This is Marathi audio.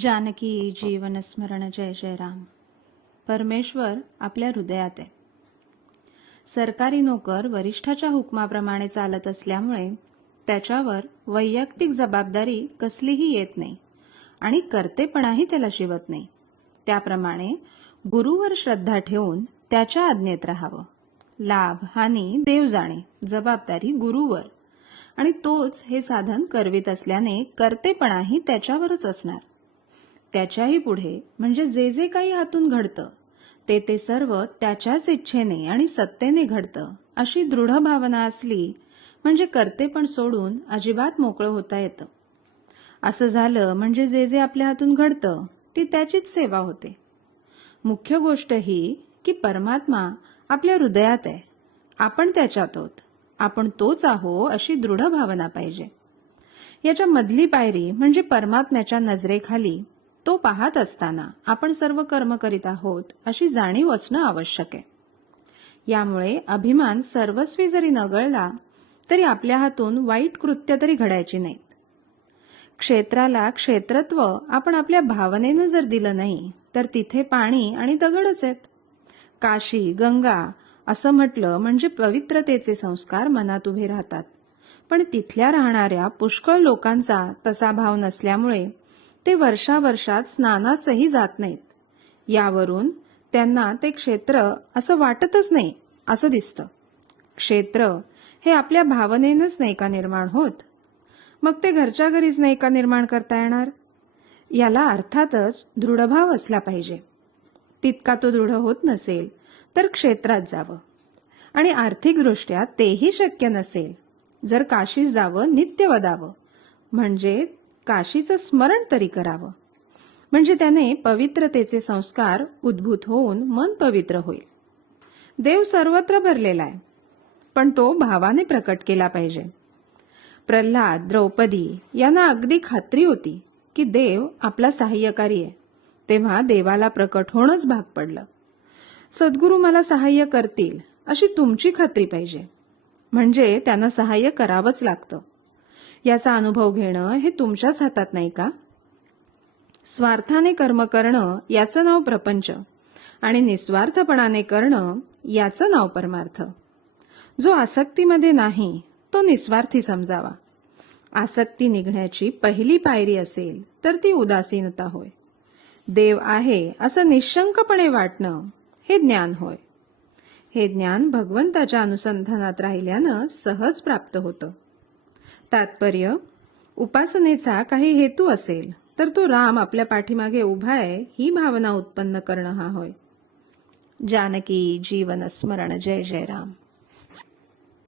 जानकी जीवनस्मरण जय जय राम परमेश्वर आपल्या हृदयात आहे सरकारी नोकर वरिष्ठाच्या हुकमाप्रमाणे चालत असल्यामुळे त्याच्यावर वैयक्तिक जबाबदारी कसलीही येत नाही आणि कर्तेपणाही त्याला शिवत नाही त्याप्रमाणे गुरुवर श्रद्धा ठेवून त्याच्या आज्ञेत राहावं लाभ हानी देव जाणे जबाबदारी गुरुवर आणि तोच हे साधन करवित असल्याने कर्तेपणाही त्याच्यावरच असणार त्याच्याही पुढे म्हणजे जे जे काही हातून घडतं ते ते सर्व त्याच्याच इच्छेने आणि सत्तेने घडतं अशी दृढ भावना असली म्हणजे करते पण सोडून अजिबात मोकळं होता येतं असं झालं म्हणजे जे जे आपल्या हातून घडतं ती त्याचीच सेवा होते मुख्य गोष्ट ही की परमात्मा आपल्या हृदयात आहे आपण त्याच्यात आहोत आपण तोच आहो अशी दृढ भावना पाहिजे याच्या मधली पायरी म्हणजे परमात्म्याच्या नजरेखाली तो पाहत असताना आपण सर्व कर्म करीत आहोत अशी जाणीव असणं आवश्यक आहे यामुळे अभिमान सर्वस्वी जरी नगळला तरी आपल्या हातून वाईट कृत्य तरी घडायची नाहीत क्षेत्राला क्षेत्रत्व आपण आपल्या भावनेनं जर दिलं नाही तर तिथे पाणी आणि दगडच आहेत काशी गंगा असं म्हटलं म्हणजे पवित्रतेचे संस्कार मनात उभे राहतात पण तिथल्या राहणाऱ्या पुष्कळ लोकांचा तसा भाव नसल्यामुळे ते वर्षावर्षात स्नानासही जात नाहीत यावरून त्यांना ते क्षेत्र असं वाटतच नाही असं दिसतं क्षेत्र हे आपल्या भावनेनंच नाही का निर्माण होत मग ते घरच्या घरीच नाही का निर्माण करता येणार याला अर्थातच दृढभाव असला पाहिजे तितका तो दृढ होत नसेल तर क्षेत्रात जावं आणि आर्थिकदृष्ट्या तेही शक्य नसेल जर काशीस जावं नित्य वदावं म्हणजे काशीचं स्मरण तरी करावं म्हणजे त्याने पवित्रतेचे संस्कार उद्भूत होऊन मन पवित्र होईल देव सर्वत्र भरलेला आहे पण तो भावाने प्रकट केला पाहिजे प्रल्हाद द्रौपदी यांना अगदी खात्री होती की देव आपला सहाय्यकारी आहे तेव्हा देवाला प्रकट होणंच भाग पडलं सद्गुरू मला सहाय्य करतील अशी तुमची खात्री पाहिजे म्हणजे त्यांना सहाय्य करावंच लागतं याचा अनुभव घेणं हे तुमच्याच हातात नाही का स्वार्थाने कर्म करणं याचं नाव प्रपंच आणि निस्वार्थपणाने करणं याचं नाव परमार्थ जो आसक्तीमध्ये नाही तो निस्वार्थी समजावा आसक्ती निघण्याची पहिली पायरी असेल तर ती उदासीनता होय देव आहे असं निशंकपणे वाटणं हे ज्ञान होय हे ज्ञान भगवंताच्या अनुसंधानात राहिल्यानं सहज प्राप्त होतं तात्पर्य उपासनेचा काही हेतू असेल तर तो राम आपल्या पाठीमागे उभा आहे ही भावना उत्पन्न करणं हा होय जानकी जीवन स्मरण जय जय राम